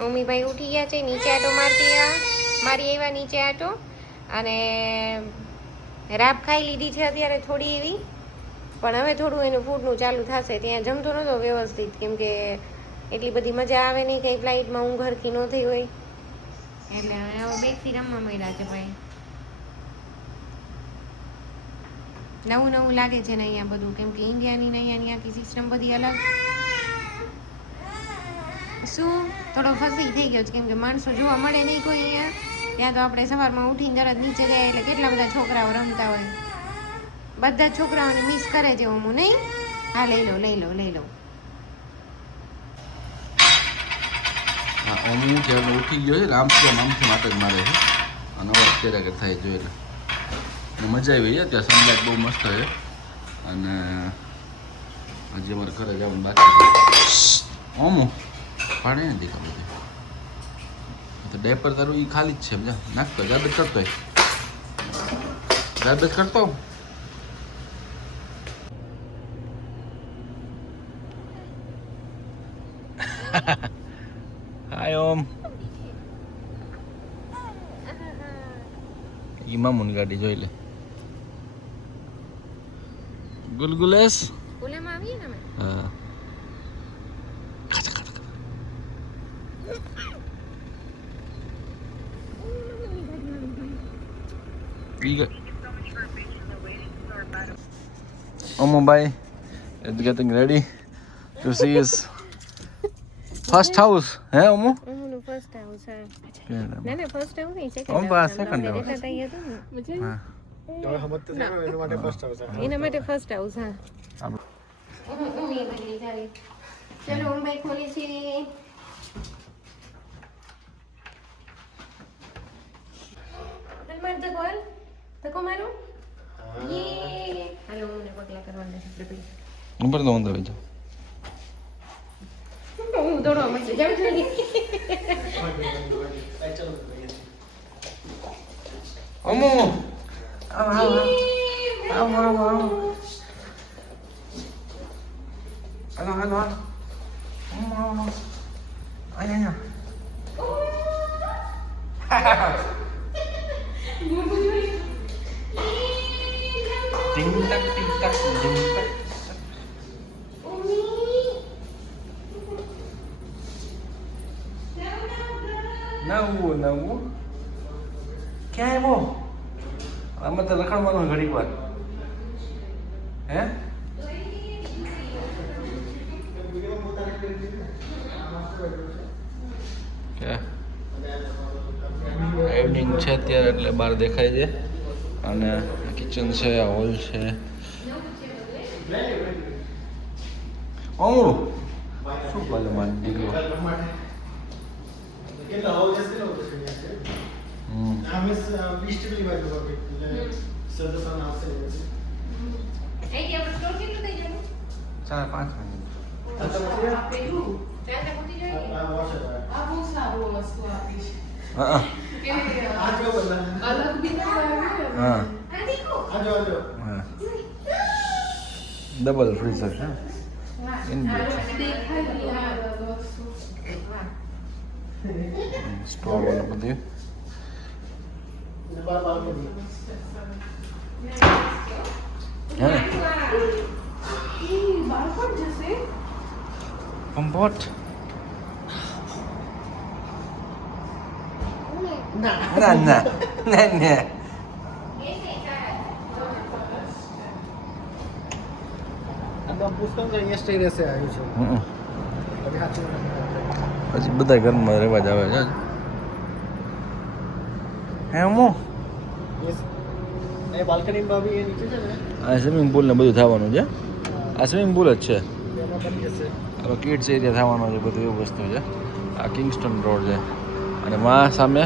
મમ્મીભાઈ ઉઠી ગયા છે, નીચે આટો મારી આવ્યા નીચે આટો, અને રાબ ખાઈ લીધી છે અત્યારે થોડી એવી, પણ હવે થોડું એનું ફૂડનું ચાલુ થશે. ત્યાં જમતો નહોતો વ્યવસ્થિત, કેમ કે એટલી બધી મજા આવે નહીં કંઈ ફ્લાઇટમાં ઊંઘ હરખી ન થઈ હોય, એટલે હવે બેગથી રમવા મળ્યા છે ભાઈ. નવું નવું લાગે છે ને અહીંયા બધું, કેમ કે ઇન્ડિયાની ને અહીંયાની આખી સિસ્ટમ બધી અલગ. શું થોડો ફસી થઈ ગયો છે, કેમ કે માણસો જોવા મળે નહીં કોઈ અહીંયા. ત્યાં તો આપણે સવારમાં ઉઠીને તરત નીચે જાય એટલે કેટલા બધા છોકરાઓ રમતા હોય, બધા છોકરાઓને મિસ કરે છે હું નહીં. હા લઈ લો લઈ લો લઈ લો. હું જ્યારે ઉઠી ગયો છે એટલે આમથી માટે જ મારે છે, અને અવાજ ક્યારે થાય જોઈએ એટલે મજા આવી છે. ત્યાં સનલાઇટ બહુ મસ્ત છે, અને હજી અમારે ઘરે જવાનું બાકી છે. ઓમું પાણી નથી ખબર તો ડેપર તારું એ ખાલી જ છે, સમજા નાખતો ગાર્બેજ કરતો હોય, ગાર્બેજ કરતો. હાય ઓમ. ઈ મામુની ગાડી જોઈ લે. ગુલગુલેસ ઓલામાં આવીએ ને અમે. હા Omobai is getting ready to see his first house. Hey, Omo? ઓમનું ફર્સ્ટ હાઉસ. હા Yeah. ના ના ફર્સ્ટ હાઉસ નહીં, ઓમ સેકન્ડ બસ હાઉસ. second house. એટલે તઈ હતું ને હા. એના માટે ફર્સ્ટ હાઉસ. હા આમ. ચલો હું ભાઈ ખોલી છે. માર ધકો હાલ, ધકો મારો. યે હાલો મને પગલા કરવાના છે આપણે. ઉપર તો અંદર બેઠો. હું દોડવા માંડી જાઉં છું. Omo. આવ. Halo. Omo. Ay. Ting tak. નવું ક્યાં આવ્યો? આમાં તો લખાણવાનું ઘડીક વાર. હે ઇવનિંગ છે અત્યારે એટલે બહાર દેખાય છે, અને કિચન છે, હોલ છે. ઓમરું શું ભલે મારી દીકરો. ચાર 5 મિનિટ. ડબલ ફ્રીઝર છે. સ્ટોર અને બધી કમ્ફર્ટ. ના પછી બધા ઘરમાં રહેવા જ આવે છે. હે હું આ સ્વિમિંગ પુલ ને બધું થવાનું છે. આ સ્વિમિંગ પુલ જ છે. હવે કિડ્સ એરિયા થવાનો છે, બધું એવું વસ્તુ છે. આ કિંગસ્ટન રોડ છે, અને માં સામે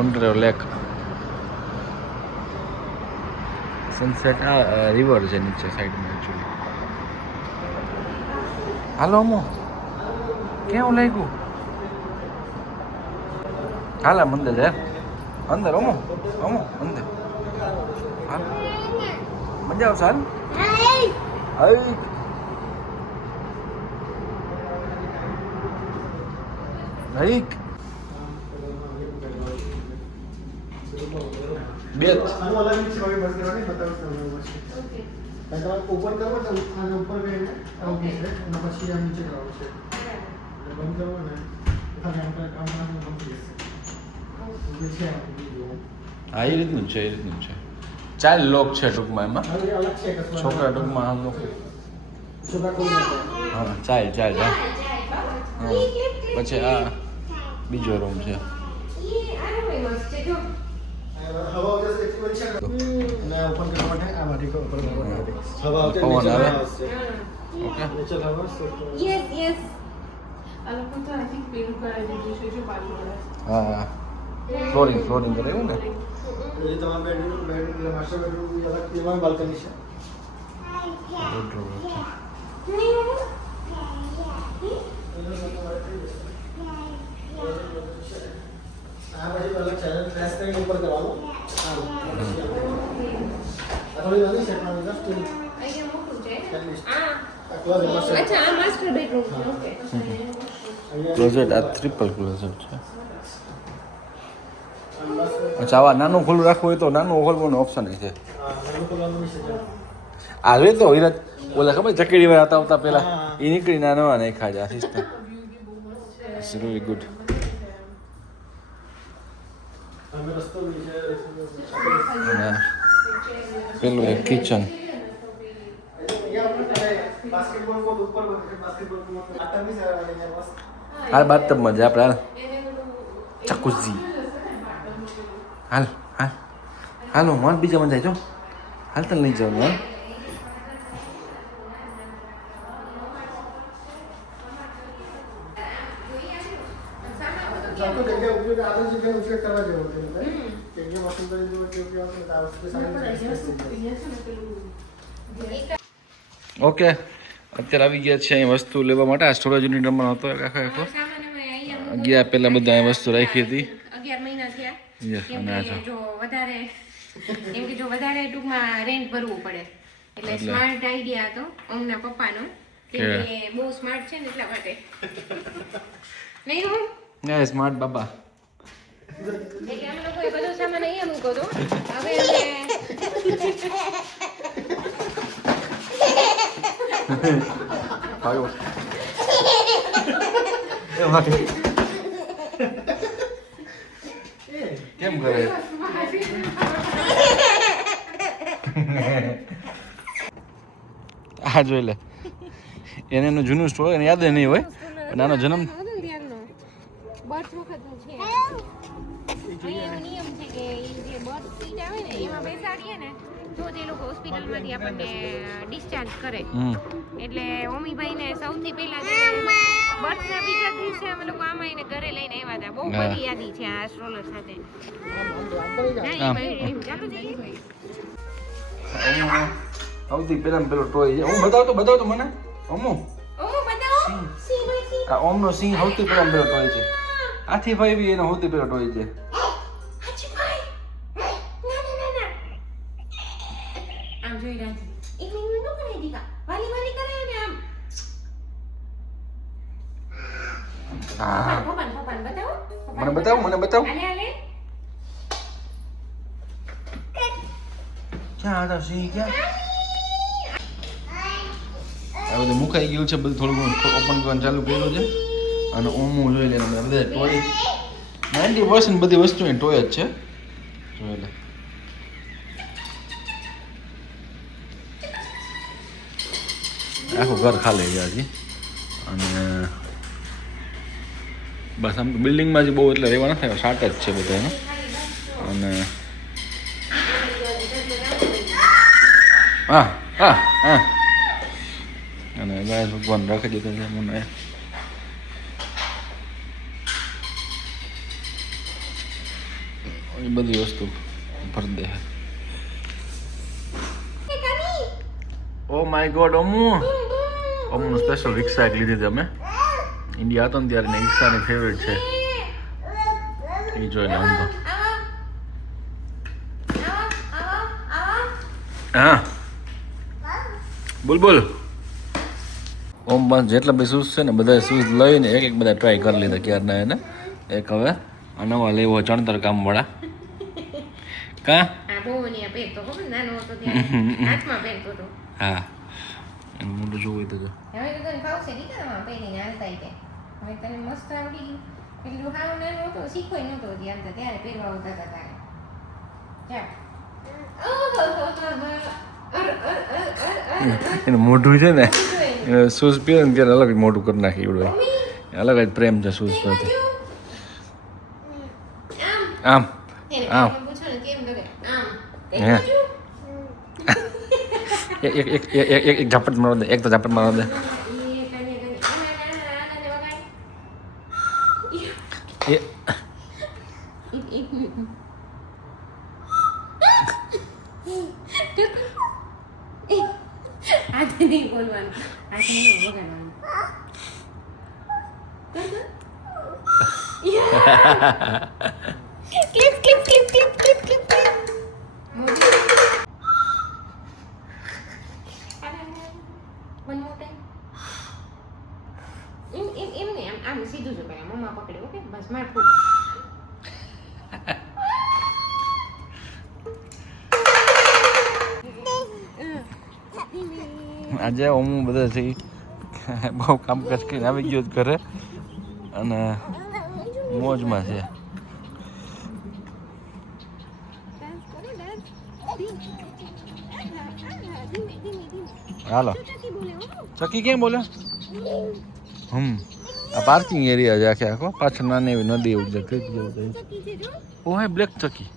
ઓન્ટારિયો લેક, સનસેટ. આ રિવર છે નીચે સાઈડમાં એકચ્યુઅલી. હાલો અમો, કેવું લાગ્યું? હાલ અંદર છે, અંદર અમો અંદર. હાલ મજા આવશે. હાલ રાઈક બે આનું અલગ છે હવે બંધ કરવાની બતાવું તમને પછી તમારે ઉપર કરવો તો આને ઉપર કરીને આવું છે અને પછી આ નીચે કરવું છે બંધ કરવો ને ખાલી આમ કામ કરવાનું બંધ થઈ જશે હા એ રીતનું છે ચાર લોક છે ટૂંકમાં એમાં હવે અલગ છે કશું છોકરા ટૂંકમાં આમ લોકો છોકરા કોઈ નથી હા ચાલ હા પછી આ બીજો રૂમ છે હવા આવશે એક્સપેરિમેન્ટ છે અને ઓપન કરવા માટે આ માટે ઓપન કરવા માટે હવા આવશે પવન નીચે આવે. હવા આવશે ઓકે નીચે હવા આવશે યસ આ લોકો તો આઈ થિંક પેલું કરાવી દીધું છે જો બાજુવાળા હા ફ્લોરિંગ કરાયું ને એ તમારા બેડરૂમ માસ્ટર બેડરૂમ અલગ એમાં બાલ્કની છે બેડરૂમ છે આ પછી અલગ છે પ્રેસ કરીને ઉપર કરવાનું આ થોડી નાની છે પણ જસ્ટ અહીંયા મોટું છે આ ક્લોઝ માસ્ટર અચ્છા આ માસ્ટર બેડરૂમ છે ઓકે ક્લોઝેટ આ ટ્રિપલ ક્લોઝેટ છે અચ્છા આવા નાનું ખુલ્લું રાખવું હોય તો નાનું ખોલવાનું ઓપ્શન છે નાનું ખોલવાનું વિશે છે આ રે તો હિરત ઓલા ખબર ચકેડી વાર આવતા પેલા એ નીકળી ના નવા નાખ્યા છે આ સિસ્ટમ ઇટ્સ રીલી ગુડ અમે રસ્તો વિશે અને પેલું એક કિચન બાસ્કેટબોલ કોર્ટ ઉપર બને છે બાસ્કેટબોલ કોર્ટ આટલા બી સારા છે બસ હાલ બાથટબમાં જ આપણે ચકુજી હાલ હું મન બીજા જાય જો હાલ તને લઈ જાઉં હા ચાલો જગ્યા ઉપયોગ આગળ જગ્યાનો ઉપયોગ કરવા જેવો છે ને જગ્યા વસંત કરી જેવો ઉપયોગ આપણે તો આ વસ્તુ સારી છે ઓકે અત્યારે આવી ગયા છે અહીં વસ્તુ લેવા માટે આ સ્ટોરેજ યુનિટ નંબર હતો આખો ગયા પહેલા બધા અહીં વસ્તુ રાખી હતી 11 મહિના થયા Yes, કેમ અને કે જો વધારે ટૂંકમાં રેન્ટ ભરવું પડે એટલે સ્માર્ટ આઈડિયા હતો ઓમના પપ્પાનો કેમ કે બહુ સ્માર્ટ છે ને એટલા માટે નહીં હું ના સ્માર્ટ બાબા એટલે અમે લોકોએ બધો સામાન અહીંયા મૂકો તો હવે કેમ કરે આ જોઈ લે એને એનું જૂનું સ્ટોર એને યાદ નહીં હોય પણ આનો જન્મ બર્થ વખતનું છે અહીંયાનો નિયમ છે કે ઈ જે બર્થ સીટ આવે ને એમાં બેસાડીએ ને તો જ એ લોકો હોસ્પિટલમાંથી આપણને ડિસ્ચાર્જ કરે એટલે ઓમીભાઈને સૌથી પહેલા બર્થના બીજા દિવસે અમે લોકો આમાં એને ઘરે લઈને આવ્યા હતા બહુ બધી યાદી છે આ સ્ટ્રોલર સાથે ચાલુ જઈએ સૌથી પહેલા પેલો ટોય છે હું બતાવતો મને અમુ ઓ બતાવો સી ભાઈ સી આ ઓમનો સિંહ સૌથી પહેલા પેલો ટોય છે આથી ભાઈ બી એનો સૌથી પહેલો ટોય છે હાજી ભાઈ ના આમ જોઈ રહ્યા છે એક મિનિટ નો કરે દીકા વાલી કરે ને આમ હા પપ્પાને બતાવો મને બતાવ આલે ક્યાં હતા સિંહ ક્યાં આ બધું મુકાઈ ગયું છે બધું થોડું ઘણું ઓપન કરવાનું ચાલુ કર્યું છે અને ઓમું જોઈ લે બધા ટોય 90% બધી વસ્તુ એ ટોય જ છે જોઈ લે આખું ઘર ખાલી ગયા હજી અને બસ આમ બિલ્ડિંગમાં જ બહુ એટલે રહેવા નથી આવ્યા શાર્ટ જ છે બધાનો અને હા અને ગાય ભગવાન રાખી દીધો છે મને એ બધી વસ્તુ ભરી દે ઓ માય ગોડ અમુનું સ્પેશિયલ રિક્ષા એક લીધી હતી અમે ઇન્ડિયા હતો ને ત્યારે ને રિક્ષાની ફેવરેટ છે એ જોઈ લે આમ તો હા બોલ ઓમ બસ જેટલા બી શૂઝ છે ને બધા શૂઝ લઈને એક બધા ટ્રાય કરી લીધા ક્યારના એને એક હવે નવા લેવો ચણતર કામવાળા કા આ બહુ ની પહેરતો ખબર નાનો હતો ત્યારે હાથમાં પહેરતો હતો. હા એનું મોઢું જોવું હોય તો જો. હવે તો તને ફાવશે દીકરામાં પહેરીને હાલતા તે. હવે તને મસ્ત આવડી ગયું. પેલું હાવ નાનો હતો શીખોય નહોતો હજી હાલતા ત્યારે પહેરવા આવતા હતા તારે. ચાલ. એનું મોઢું છે ને શૂઝ પહેરે ને ત્યારે અલગ જ મોઢું કરી નાખી એવડું અલગ જ પ્રેમ છે શૂઝ પ્રત્યે. આમ એને આમ પૂછો ને કેમ કરે આમ કઈ હે. બાજુ? એક ઝાપટ મારવા દે એક તો ઝાપટ મારવા દે એ કને આને વગાડ. એ હાથે નહીં બોલવાનું હાથે નહીં વગાડવાનું. Clip clip clip clip clip clip clip. One more time. એમ ને આમ સીધું જ કરે મમ્મા પકડે ઓકે બસ માર ફૂટ. આજે હું બધા છે બહુ કામકાજ કરીને આવી ગયો જ ઘરે અને મોજમાં છે. હાલો ચકી કેમ બોલ્યો આ પાર્કિંગ એરિયા છે આખે આખો પાછળ નાની એવી નદી એવું છે જેવું છે. ઓ હે બ્લેક ચકી